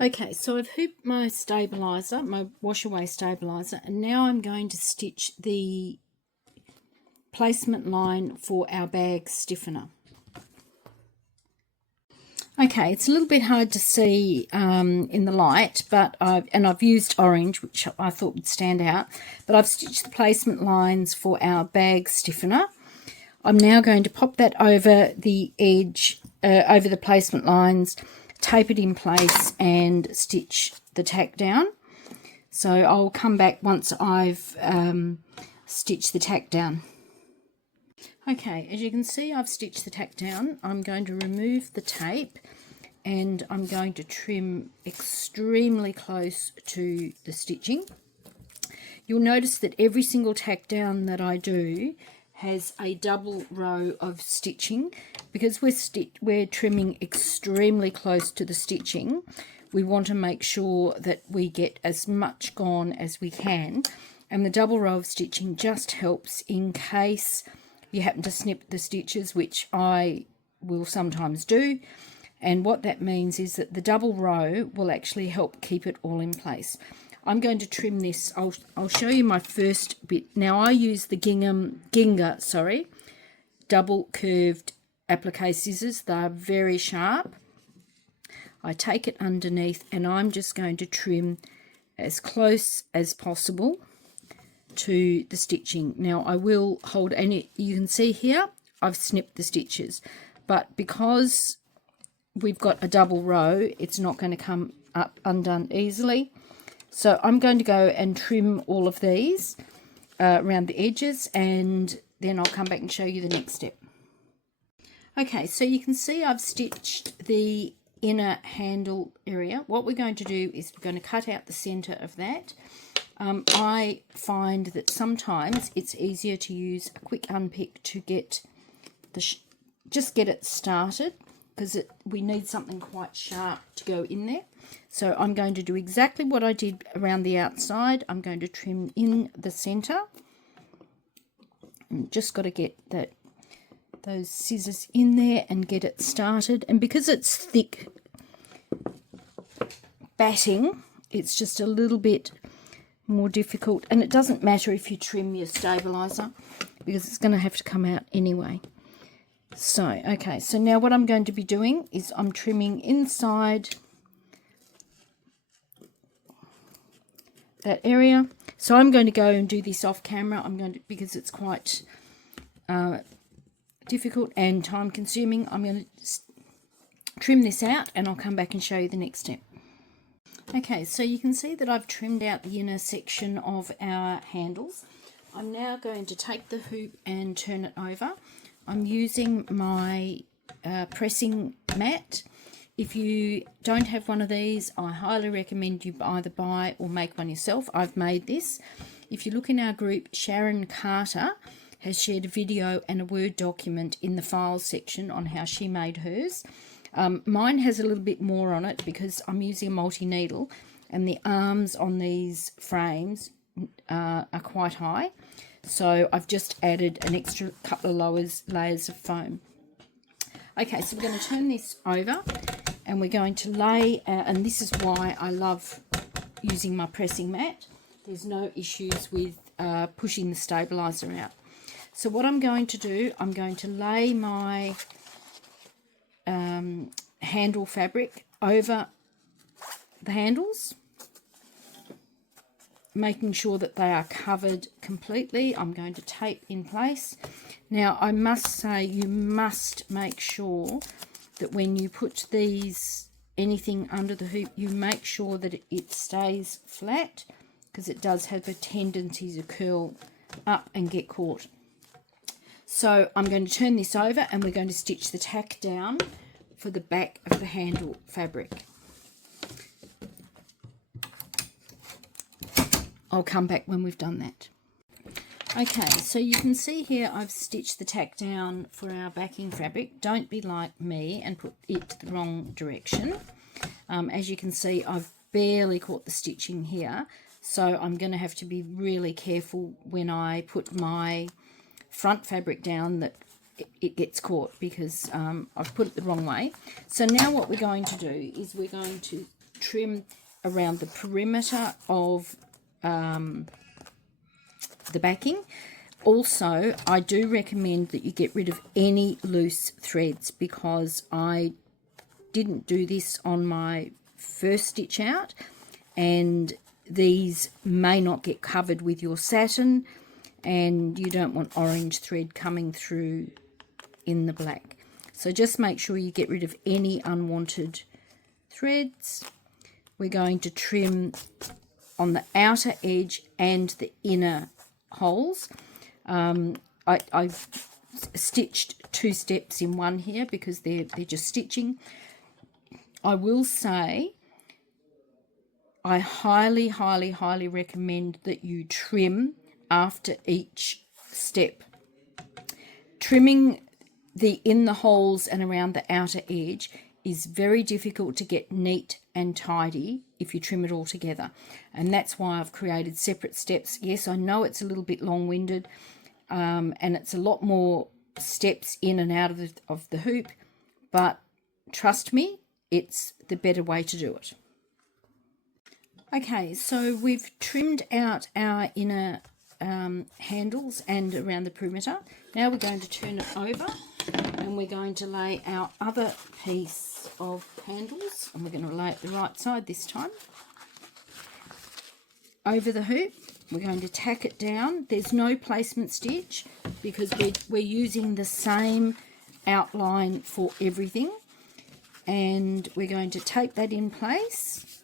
Okay, so I've hooped my stabiliser, my wash-away stabiliser, and now I'm going to stitch the placement line for our bag stiffener. Okay, it's a little bit hard to see in the light, but I've used orange, which I thought would stand out, but I've stitched the placement lines for our bag stiffener. I'm now going to pop that over the edge, over the placement lines, tape it in place and stitch the tack down. So I'll come back once I've stitched the tack down. Okay, as you can see, I've stitched the tack down. I'm going to remove the tape and I'm going to trim extremely close to the stitching. You'll notice that every single tack down that I do has a double row of stitching. Because we're trimming extremely close to the stitching, we want to make sure that we get as much gone as we can, and the double row of stitching just helps in case you happen to snip the stitches, which I will sometimes do. And what that means is that the double row will actually help keep it all in place. I'm going to trim this. I'll show you my first bit. Now I use the Ginga double curved applique scissors. They're very sharp. I take it underneath and I'm just going to trim as close as possible to the stitching. Now I will hold, and you can see here I've snipped the stitches, but because we've got a double row, it's not going to come up undone easily. So I'm going to go and trim all of these around the edges, and then I'll come back and show you the next step. Okay, so you can see I've stitched the inner handle area. What we're going to do is we're going to cut out the center of that. I find that sometimes it's easier to use a quick unpick to get just get it started, because we need something quite sharp to go in there. So I'm going to do exactly what I did around the outside. I'm going to trim in the center, and just got to get those scissors in there and get it started. And because it's thick batting, it's just a little bit more difficult, and it doesn't matter if you trim your stabilizer because it's going to have to come out anyway. So okay, so now what I'm going to be doing is I'm trimming inside that area. So I'm going to go and do this off camera. Because it's quite difficult and time consuming, I'm going to trim this out and I'll come back and show you the next step. Okay, so you can see that I've trimmed out the inner section of our handles. I'm now going to take the hoop and turn it over. I'm using my pressing mat. If you don't have one of these, I highly recommend you either buy or make one yourself. I've made this. If you look in our group, Sharon Carter has shared a video and a Word document in the files section on how she made hers. Mine has a little bit more on it because I'm using a multi-needle, and the arms on these frames are quite high. So I've just added an extra couple of layers of foam. Okay, so we're going to turn this over and we're going to lay, and this is why I love using my pressing mat. There's no issues with pushing the stabilizer out. So what I'm going to do, I'm going to lay my handle fabric over the handles, making sure that they are covered completely. I'm going to tape in place. Now I must say, you must make sure that when you put anything under the hoop, you make sure that it stays flat, because it does have a tendency to curl up and get caught. So I'm going to turn this over and we're going to stitch the tack down for the back of the handle fabric. I'll come back when we've done that. Okay, so you can see here I've stitched the tack down for our backing fabric. Don't be like me and put it the wrong direction. As you can see, I've barely caught the stitching here, so I'm going to have to be really careful when I put my front fabric down that it gets caught, because I've put it the wrong way. So now what we're going to do is we're going to trim around the perimeter of the backing. Also, I do recommend that you get rid of any loose threads, because I didn't do this on my first stitch out, and these may not get covered with your satin, and you don't want orange thread coming through in the black. So just make sure you get rid of any unwanted threads. We're going to trim on the outer edge and the inner holes. I've stitched 2 steps in one here because they're just stitching. I will say I highly, highly, highly recommend that you trim after each step. Trimming in the holes and around the outer edge is very difficult to get neat and tidy if you trim it all together, and that's why I've created separate steps. Yes, I know it's a little bit long-winded, and it's a lot more steps in and out of the hoop, but trust me, it's the better way to do it. Okay, so we've trimmed out our inner handles and around the perimeter. Now we're going to turn it over, and we're going to lay our other piece of handles, and we're going to lay it the right side this time, over the hoop. We're going to tack it down. There's no placement stitch because we're using the same outline for everything, and we're going to tape that in place,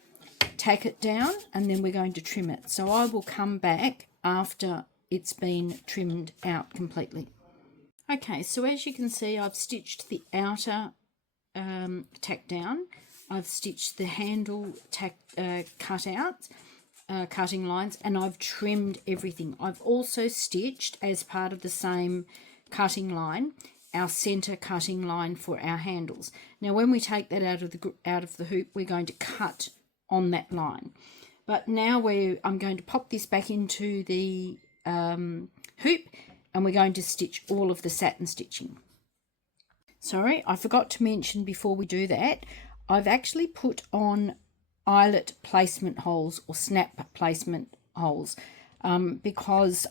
tack it down, and then we're going to trim it. So I will come back after it's been trimmed out completely. Okay, so as you can see, I've stitched the outer tack down. I've stitched the handle cutting lines, and I've trimmed everything. I've also stitched, as part of the same cutting line, our center cutting line for our handles. Now when we take that out of the hoop, we're going to cut on that line. But now I'm going to pop this back into the hoop, and we're going to stitch all of the satin stitching. Sorry, I forgot to mention before we do that, I've actually put on eyelet placement holes or snap placement holes because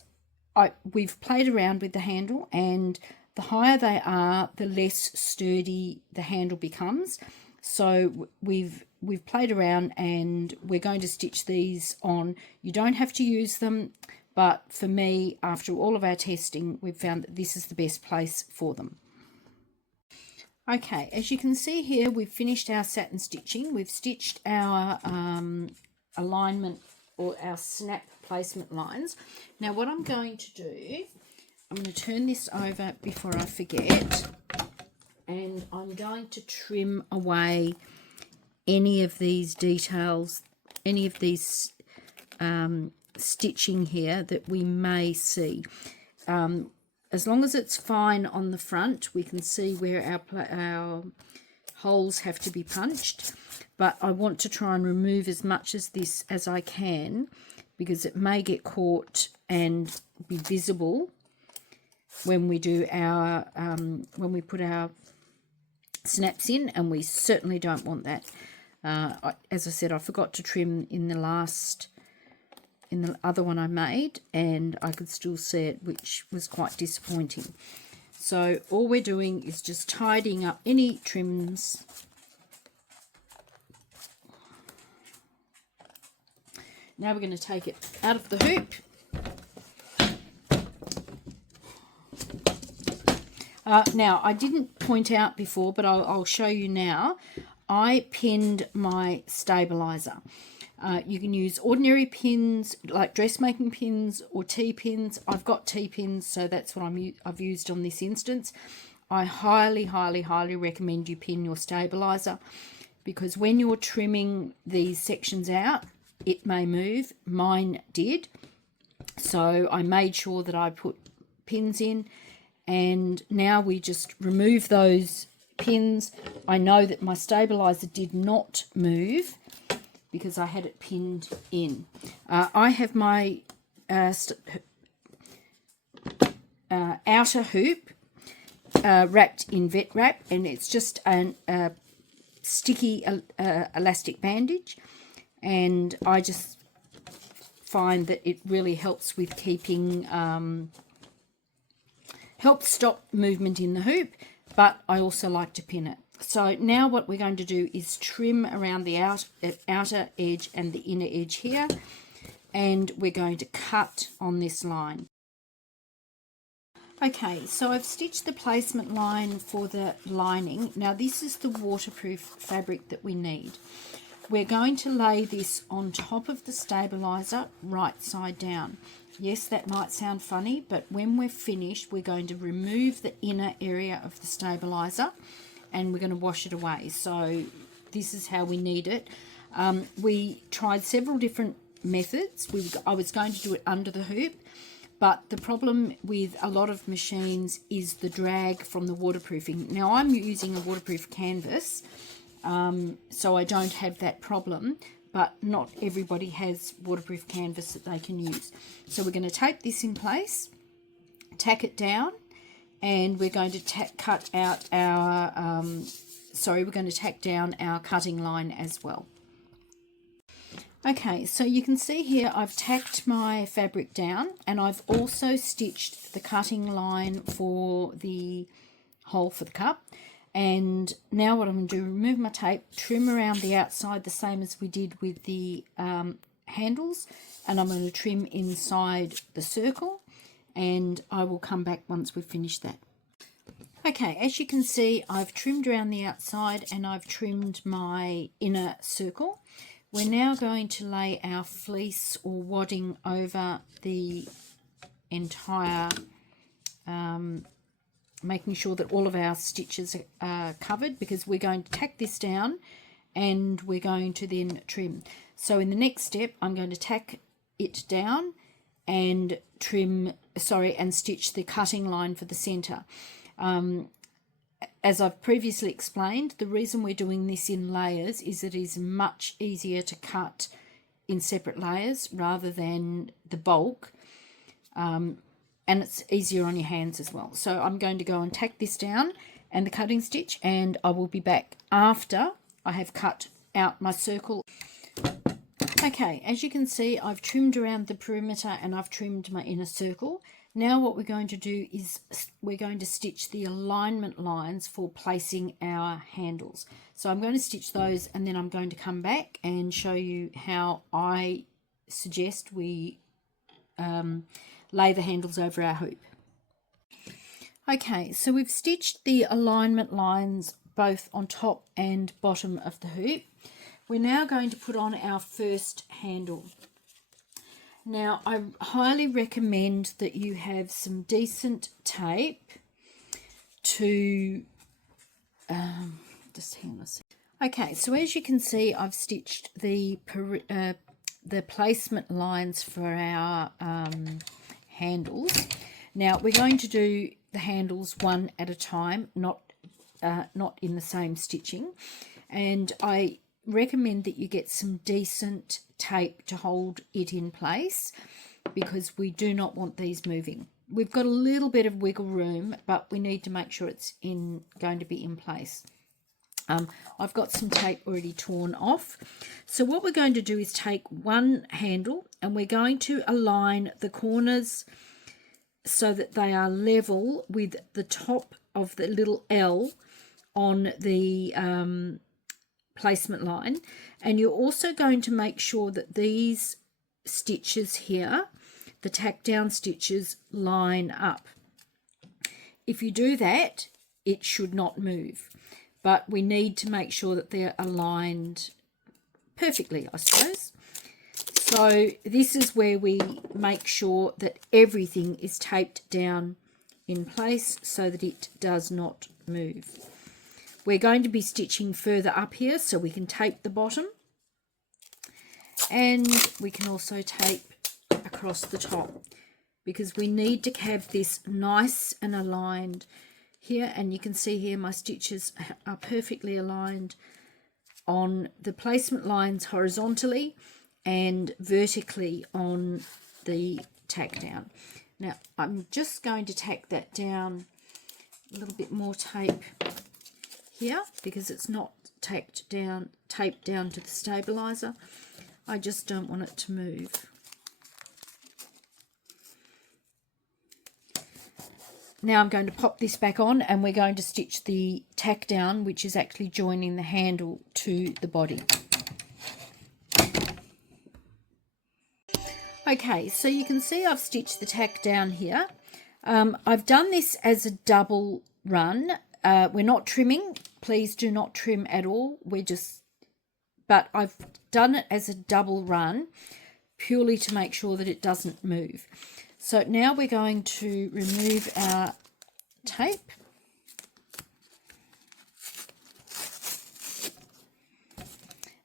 we've played around with the handle, and the higher they are, the less sturdy the handle becomes. So we've played around, and we're going to stitch these on. You don't have to use them, but for me, after all of our testing, we've found that this is the best place for them. Okay, as you can see here, we've finished our satin stitching. We've stitched our alignment or our snap placement lines. Now what I'm going to do, I'm going to turn this over before I forget, and I'm going to trim away any of these details, any of these stitching here that we may see. As long as it's fine on the front, we can see where our holes have to be punched, but I want to try and remove as much of this as I can, because it may get caught and be visible when we do our when we put our snaps in, and we certainly don't want that. As I said, I forgot to trim in the other one I made, and I could still see it, which was quite disappointing. So all we're doing is just tidying up any trims. Now we're going to take it out of the hoop. Now, I didn't point out before, but I'll show you now. I pinned my stabilizer. You can use ordinary pins like dressmaking pins or T-pins. I've got T-pins, so that's what I've used on this instance. I highly, highly, highly recommend you pin your stabilizer, because when you're trimming these sections out, it may move. Mine did. So I made sure that I put pins in, and now we just remove those pins. I know that my stabilizer did not move because I had it pinned in. I have my outer hoop wrapped in vet wrap, and it's just a sticky elastic bandage, and I just find that it really helps with keeping, helps stop movement in the hoop, but I also like to pin it. So now what we're going to do is trim around the outer edge and the inner edge here, and we're going to cut on this line. Okay, so I've stitched the placement line for the lining. Now this is the waterproof fabric that we need. We're going to lay this on top of the stabilizer right side down. Yes, that might sound funny, but when we're finished, we're going to remove the inner area of the stabilizer and we're going to wash it away. So this is how we need it. We tried several different methods. I was going to do it under the hoop, but the problem with a lot of machines is the drag from the waterproofing. Now I'm using a waterproof canvas, so I don't have that problem, but not everybody has waterproof canvas that they can use. So we're going to tape this in place, tack it down, and we're going to cut out our, we're going to tack down our cutting line as well. Okay, so you can see here I've tacked my fabric down, and I've also stitched the cutting line for the hole for the cup. And now what I'm going to do, remove my tape, trim around the outside the same as we did with the handles, and I'm going to trim inside the circle, and I will come back once we've finished that. Okay, as you can see, I've trimmed around the outside and I've trimmed my inner circle. We're now going to lay our fleece or wadding over the entire, making sure that all of our stitches are covered, because we're going to tack this down and we're going to then trim. So in the next step, I'm going to tack it down and and stitch the cutting line for the center. As I've previously explained, the reason we're doing this in layers is it is much easier to cut in separate layers rather than the bulk, and it's easier on your hands as well. So I'm going to go and tack this down and the cutting stitch, and I will be back after I have cut out my circle. Okay, as you can see, I've trimmed around the perimeter and I've trimmed my inner circle. Now what we're going to do is we're going to stitch the alignment lines for placing our handles. So I'm going to stitch those, and then I'm going to come back and show you how I suggest we lay the handles over our hoop. Okay, so we've stitched the alignment lines both on top and bottom of the hoop. We're now going to put on our first handle. Now, I highly recommend that you have some decent tape to, just hang on a second. Okay, so as you can see, I've stitched the placement lines for our handles. Now, we're going to do the handles one at a time, not in the same stitching. And I recommend that you get some decent tape to hold it in place, because we do not want these moving. We've got a little bit of wiggle room, but we need to make sure it's going to be in place. I've got some tape already torn off. So what we're going to do is take one handle and we're going to align the corners so that they are level with the top of the little L on the placement line. And you're also going to make sure that these stitches here, the tack down stitches, line up. If you do that, it should not move, but we need to make sure that they're aligned perfectly, I suppose. So this is where we make sure that everything is taped down in place so that it does not move. We're going to be stitching further up here, so we can tape the bottom, and we can also tape across the top, because we need to have this nice and aligned here. And you can see here my stitches are perfectly aligned on the placement lines horizontally and vertically on the tack down. Now I'm just going to tack that down, a little bit more tape here, because it's not taped down to the stabilizer. I just don't want it to move. Now I'm going to pop this back on, and we're going to stitch the tack down, which is actually joining the handle to the body. Okay, so you can see I've stitched the tack down here. I've done this as a double run. We're not trimming. Please do not trim at all. But I've done it as a double run purely to make sure that it doesn't move. So now we're going to remove our tape.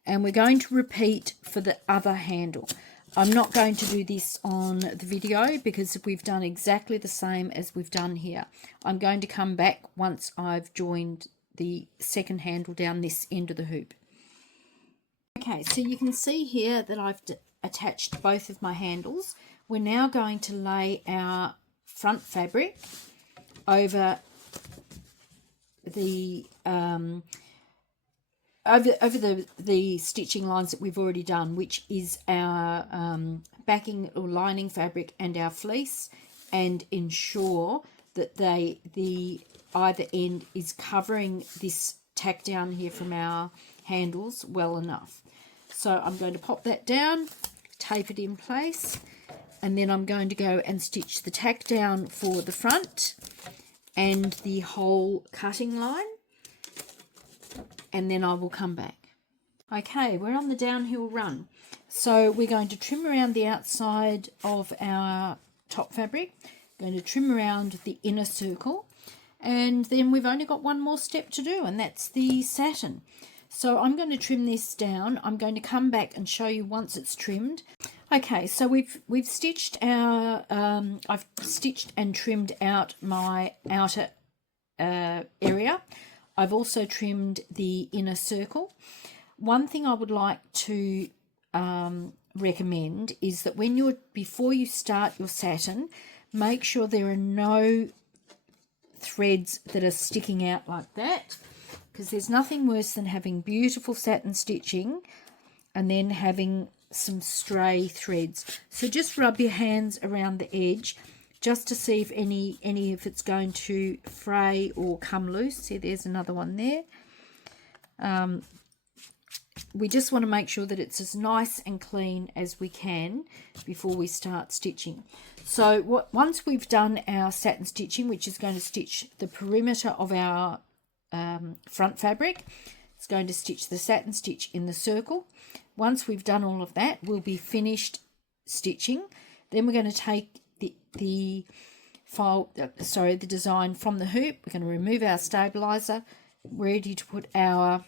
And we're going to repeat for the other handle. I'm not going to do this on the video because we've done exactly the same as we've done here. I'm going to come back once I've joined the second handle down this end of the hoop. Okay, so you can see here that I've attached both of my handles. We're now going to lay our front fabric over the the stitching lines that we've already done, which is our backing or lining fabric and our fleece, and ensure that the either end is covering this tack down here from our handles well enough. So I'm going to pop that down, tape it in place, and then I'm going to go and stitch the tack down for the front and the whole cutting line, and then I will come back. Okay, we're on the downhill run. So we're going to trim around the outside of our top fabric, going to trim around the inner circle, and then we've only got one more step to do, and that's the satin. So I'm going to trim this down. I'm going to come back and show you once it's trimmed. Okay, so we've stitched our I've stitched and trimmed out my outer area. I've also trimmed the inner circle. One thing I would like to recommend is that before you start your satin, make sure there are no threads that are sticking out like that, because there's nothing worse than having beautiful satin stitching and then having some stray threads. So just rub your hands around the edge just to see if any if it's going to fray or come loose. See, there's another one there. We just want to make sure that it's as nice and clean as we can before we start stitching. So once we've done our satin stitching, which is going to stitch the perimeter of our front fabric, it's going to stitch the satin stitch in the circle. Once we've done all of that, we'll be finished stitching. Then we're going to take the design from the hoop. We're going to remove our stabilizer, ready to put our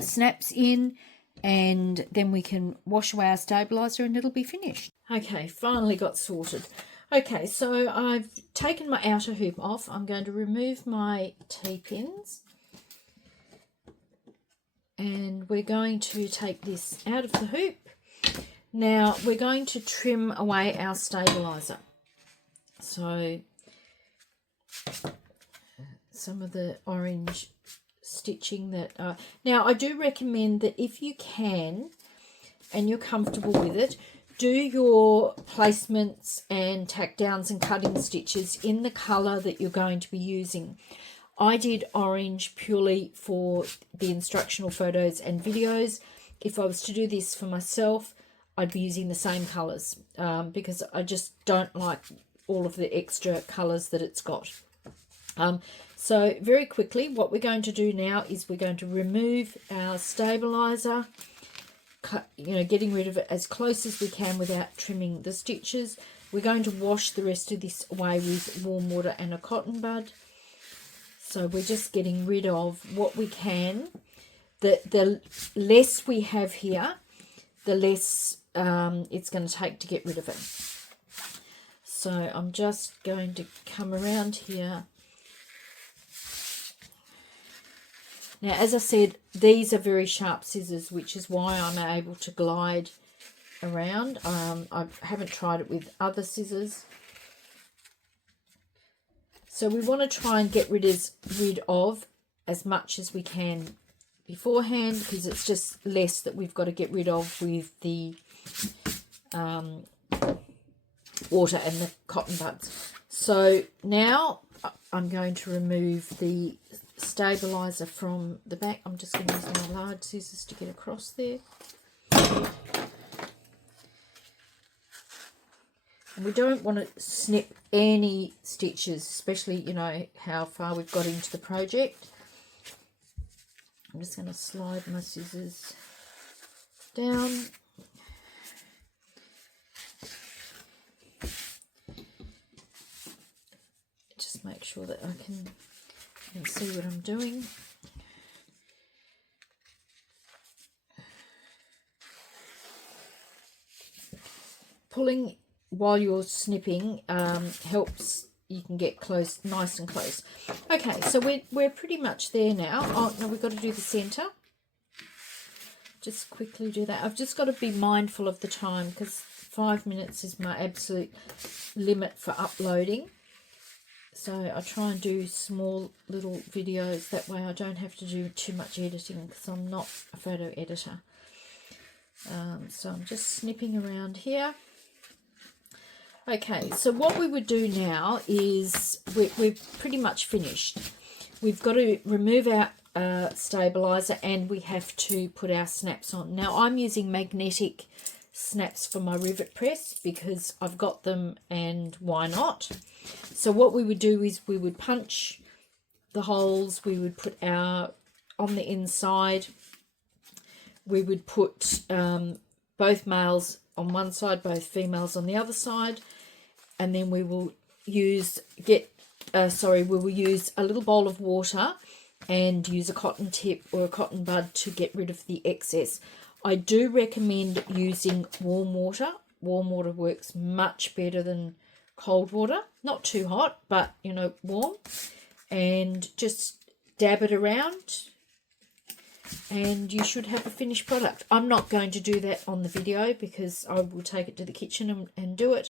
snaps in, and then we can wash away our stabilizer and it'll be finished. Okay, finally got sorted. Okay, so I've taken my outer hoop off. I'm going to remove my T-pins, and we're going to take this out of the hoop. Now we're going to trim away our stabilizer. So some of the orange stitching that now I do recommend that if you can and you're comfortable with it, do your placements and tack downs and cutting stitches in the colour that you're going to be using. I did orange purely for the instructional photos and videos. If I was to do this for myself, I'd be using the same colours because I just don't like all of the extra colours that it's got. So very quickly, what we're going to do now is we're going to remove our stabilizer, getting rid of it as close as we can without trimming the stitches. We're going to wash the rest of this away with warm water and a cotton bud. So we're just getting rid of what we can. The less we have here, the less it's going to take to get rid of it. So I'm just going to come around here. Now, as I said, these are very sharp scissors, which is why I'm able to glide around. I haven't tried it with other scissors. So we want to try and get rid of as much as we can beforehand, because it's just less that we've got to get rid of with the water and the cotton buds. So now I'm going to remove the stabilizer from the back. I'm just going to use my large scissors to get across there. And we don't want to snip any stitches, especially, you know, how far we've got into the project. I'm just going to slide my scissors down. Just make sure that I can see what I'm doing. Pulling while you're snipping helps you can get close, nice and close. Okay, so we're pretty much there now. Oh no, we've got to do the center. Just quickly do that. I've just got to be mindful of the time, because 5 minutes is my absolute limit for uploading. So I try and do small little videos, that way I don't have to do too much editing, because I'm not a photo editor. So I'm just snipping around here. Okay, so what we would do now is we're pretty much finished. We've got to remove our stabilizer, and we have to put our snaps on. Now I'm using magnetic snaps for my rivet press because I've got them, and why not? So what we would do is we would punch the holes, we would put our, on the inside, we would put both males on one side, both females on the other side, and then we will use we will use a little bowl of water and use a cotton tip or a cotton bud to get rid of the excess. I do recommend using warm water. Warm water works much better than cold water. Not too hot, but, you know, warm. And just dab it around, and you should have a finished product. I'm not going to do that on the video because I will take it to the kitchen and do it.